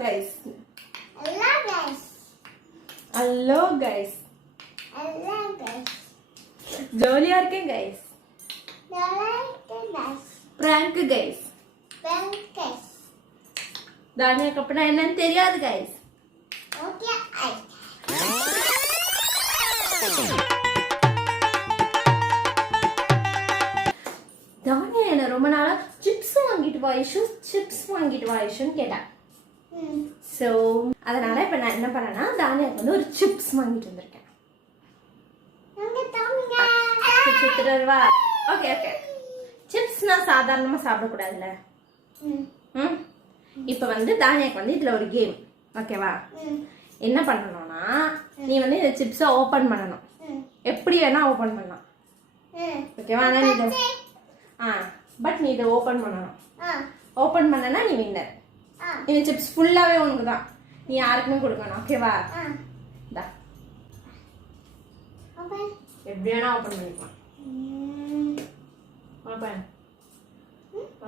guys. Hello guys. Hello guys. Hello guys. ஜாலியா இருக்கேன் guys. Hello guys. Prank guys. Prank guys. தானியாக்கு அப்பனா என்னன்னு தெரியாது guys. Okay. தானியா என்ன ரொம்ப நாளா சிப்ஸ் வாங்கிட்டு வா ஐஷு சிப்ஸ் வாங்கிட்டு வா ஐஷுன்னு கேட்டா. ஸோ அதனால இப்போ நான் என்ன பண்ணேன்னா தானியாக்கு வந்து ஒரு சிப்ஸ் வாங்கிட்டு வந்திருக்கேன். ஓகே ஓகே சிப்ஸ்னா சாதாரணமாக சாப்பிடக்கூடாதுல்ல. ம் இப்போ வந்து தானியாக்கு வந்து இதில் ஒரு கேம் ஓகேவா. என்ன பண்ணணும்னா நீ வந்து இந்த சிப்ஸை ஓப்பன் பண்ணணும். எப்படி வேணா ஓப்பன் பண்ணலாம் ஓகேவா. ஆனால் நீ இதை பட் நீ இதை ஓப்பன் பண்ணணும். ஓப்பன் பண்ணனா நீ வின்னர். இந்த சிப்ஸ் ஃபுல்லாகவே உனக்கு தான், நீ யாருக்குமே கொடுக்கணும் ஓகேவா. இந்தா எப்படி வேணா ஓப்பன் பண்ணிக்கலாம். ஓப்பன்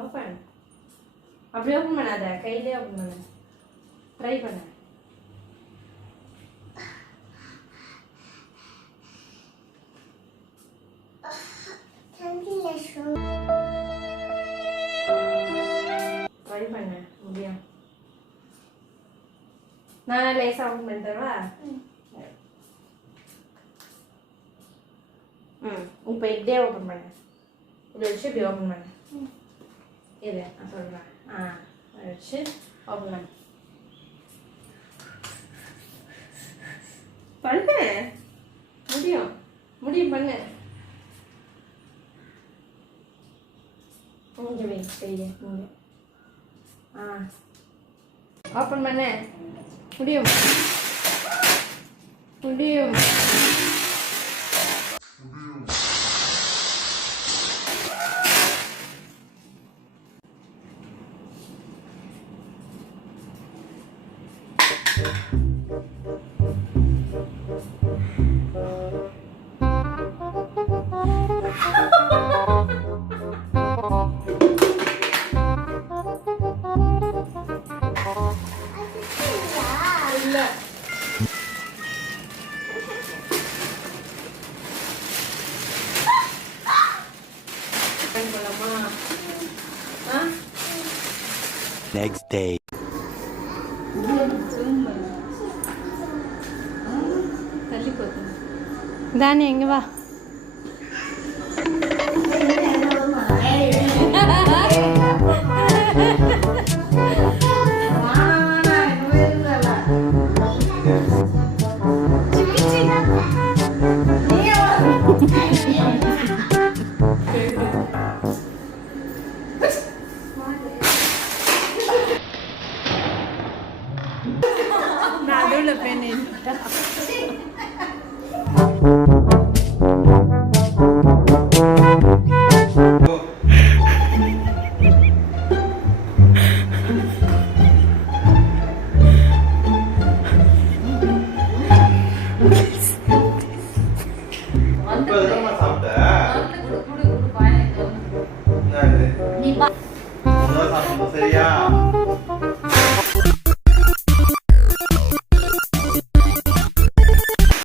ஓப்பன் அப்படி ஓப்பன் பண்ணாத, கையிலே ஓப்பன் பண்ண ட்ரை பண்ண. ட்ரை பண்ண முடியும். நான் லேசாக ஓப்பன் பண்ணி தருவா. இப்போ இப்படியே ஓப்பன் பண்ண, இதை வச்சு இப்படி ஓப்பன் பண்ண. இது நான் சொல்கிறேன். அதை வச்சு ஓப்பன் பண்ண. பண்ணு முடியும், முடியும் பண்ணு. இங்கே வை கையில இங்கே. ஓப்பன் பண்ண முடியும், முடியும். Next day. தானே எங்க வா. நடுவில் பெண் சரியா